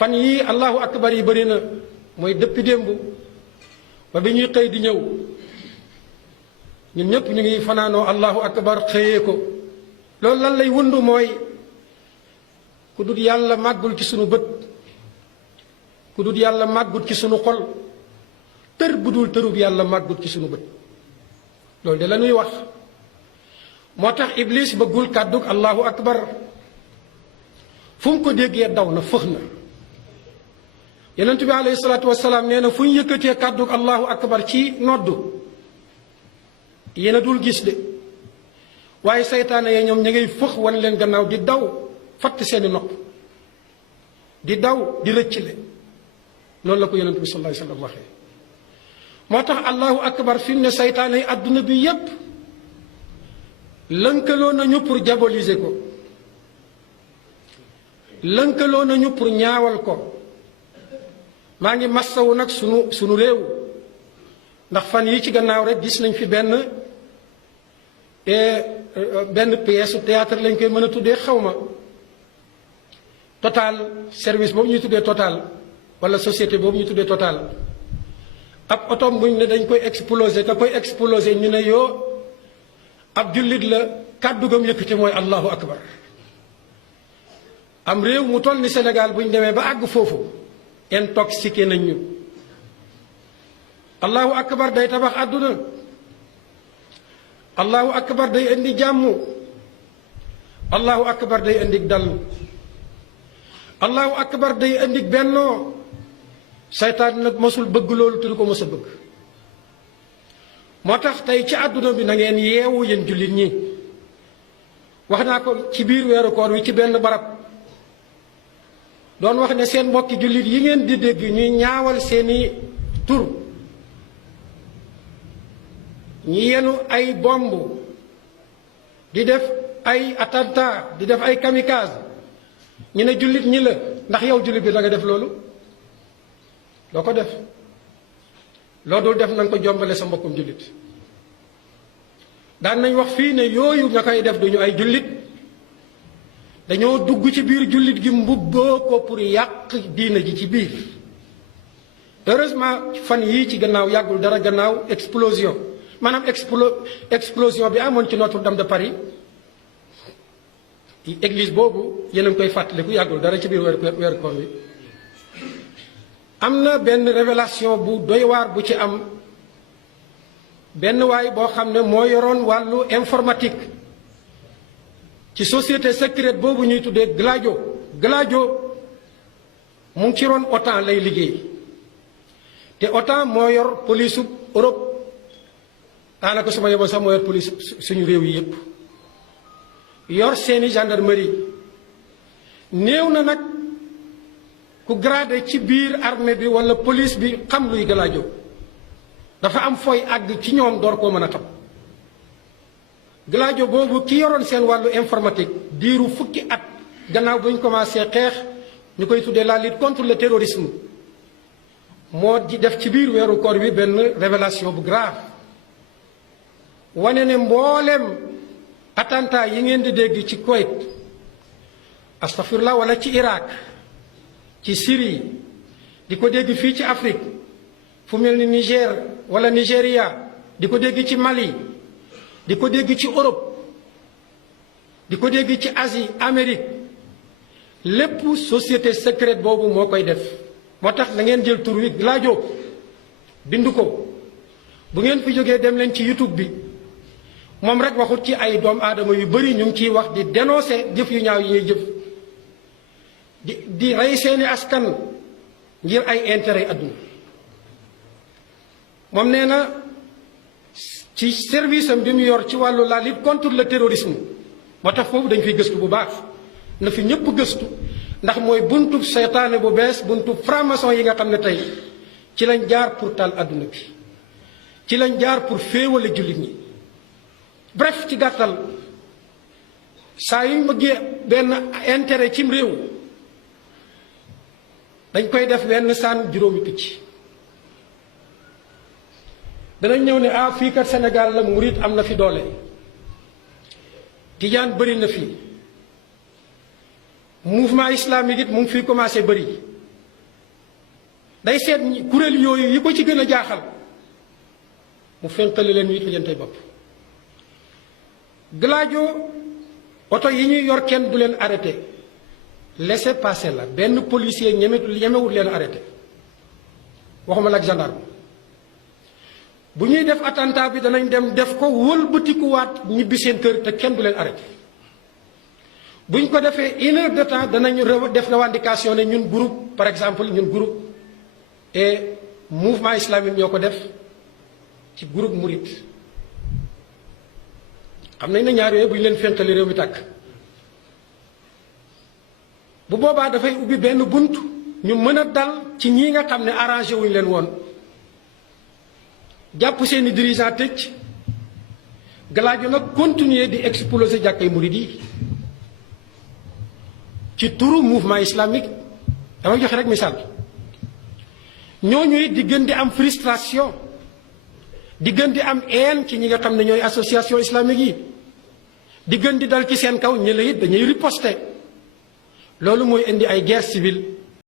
fan yii allahu akbar yi bëri na mooy depuis démb ba bi ñuy xëy di ñëw ñun ñëpp ñu ngi fanaanoo allahu akbar xëyee ko loolu lan lay wundu mooy ku dut yàlla màggul ci sunu bët ku dut yàlla màggut ci sunu xol tër bu dul tërub yàlla màggut ci sunu bët loolu de la ñuy wax moo tax iblis bëggul kàddug allahu akbar fu mu ko déggee daw na fëx na yonent bi alayhi salaatu wasalaam nee na fu ñu yëkkatee kàddug allahu akbar ci noddu yéen a dul gis de waaye saytaane yee ñoom ña ngay fëx wan leen gannaaw di daw fatt seeni nopp di daw di rëccale loolu la ko yonent bi sallallahu alayhi wasallam waxee moo tax allahu akbar fi mu ne saytaane yi àdduna bi yépp lënkaloo nañu pour diaboliser ko lënkaloo nañu pour ñaawal ko maa ngi massawu nag sunu réew ndax fan yi ci gannaaw rek gis nañ fi benn pièce théâtre lañ koy mën a tuddee xawma Total service boobu ñuy tuddee Total wala société boobu ñuy tuddee Total ab otom buñ ne dañ koy exploser ka koy exploser ñu ne yoo ab jullit la kàddugam yëkkati mooy allahu akbar am réew mu toll ni Sénégal bu ñu demee ba àgg foofu intoxiqué nañ ñu allahu akbar day tabax àdduna allahu akbar day indi jàmm allahu akbar day indi dal allahu akbar day indi bennoo saytaan nag mosul bëgg loolu te du ko mos a bëgg moo tax tey ci àdduna bi na ngeen yeewu yéen jullit ñi wax naa ko ci biir weeru koor wi ci benn barab doon wax ne seen mbokki jullit yi ngeen di dégg ñuy ñaawal seeni tur ñi yenu ay bomb di def ay attentat di def ay kamikaze ñu ne jullit ñi la ndax yow jullit bi da nga def loolu doo ko def loo dul def na nga ko jombale sa mbokkum jullit daan nañ wax fii ne yooyu ña koy def duñu ay jullit dañoo dugg ci biir jullit gi mbubboo ko pour yàq diina ji ci biir heureusement fan yii ci gannaaw yàggul dara gannaaw explosion maanaam explosion bi amoon ci Notre-Dame de Paris église boobu yéen a ngi koy fàttaliku yàggul dara ci biir weeru koor wi am na benn révélation bu doy waar bu ci am benn waay boo xam ne moo yoroon wàllu informatique ci société secrète boobu ñuy tuddee Gladio mu ngi ci ron OTAN lay liggéey te OTAN moo yor police Europe daanaka su ma yeboo sax moo yor police suñu réew yi yépp yor seeni gendarmerie néew na nag ku gradé ci biir armée bi wala police bi xam luy Gladio dafa am fooy àgg ci ñoom door koo mën a xam Gladio boobu ki yoroon seen wàllu informatique diiru fukki at gannaaw bu ñu commencé xeex ñu koy tuddee la lutte contre le terrorisme moo di def ci biir weeru koor bi benn révélation bu grave wane ne mbooleem attentat yi ngeen di dégg ci Koweït astafirullah wala ci Irak ci Syrie di ko dégg fii ci Afrique fu mel ni Niger wala Nigéria di ko dégg ci Mali di ko dégg ci Europe di ko dégg ci Asie Amérique lépp société secrète boobu moo koy def moo tax da ngeen jël tur wi Gladio bind ko bu ngeen fi jógee dem leen ci YouTube bi moom rek waxut ci ay doomu aadama yu bari ñu ngi ciy wax di dénoncer jëf yu ñaaw yi ñuy jëf di rey seeni askan ngir ay intérêt adduna moom nee na ci service am bi mu yor ci wàllu la lutte contre le terrorisme moo tax foofu dañ fiy gëstu bu baax na fi ñëpp gëstu ndax mooy buntub seytaane bu bees buntub franc-maçon yi nga xam ne tey ci lañ jaar pour taal adduna bi ci lañ jaar pour féewale jullit ñi bref ci gàttal saa yu ñu bëggee benn intérêt cim réew dañ koy def wenn saan juróomi picc danañ ñëw ne ah fii kat Sénégal la murit am na fi doole tijaan bëri na fi mouvement islamique it mu ngi fiy commencé bëri day seet kuréel yooyu yi ko ci gën a jaaxal mu fenqale leen wi tojantey bopp. Gladio oto yi ñuy yor kenn du leen arrêté laissez passer la benn policier ñemewut leen arrêté waxuma la ak gendarme. bu ñuy def attentat bi danañ dem def ko wëlbatikuwaat ñibbi seen kër te kenn du leen arrêté buñ ko defee 1 heure de temps danañ def revendication ne ñun groupe par exemple ñun groupe et mouvement islamique ñoo ko def ci groupe Mouride xam nañ ne ñaar yooyu bu ñu leen fenqali réew mi tàkk bu boobaa dafay ubbi benn bunt ñu mën a dal ci ñii nga xam ne arrangé wuñu leen woon jàpp seeni dirigeant tëj Gladio nag continuer di exploser jàkkay murid yi ci turu mouvement islamique damay joxe rek misaal ñooñu it di gën di am frustration di gën di am haine ci ñi nga xam ne ñooy association islamique yi di gën di dal ci seen kaw ñi la it dañuy riposter loolu mooy indi ay guerre civile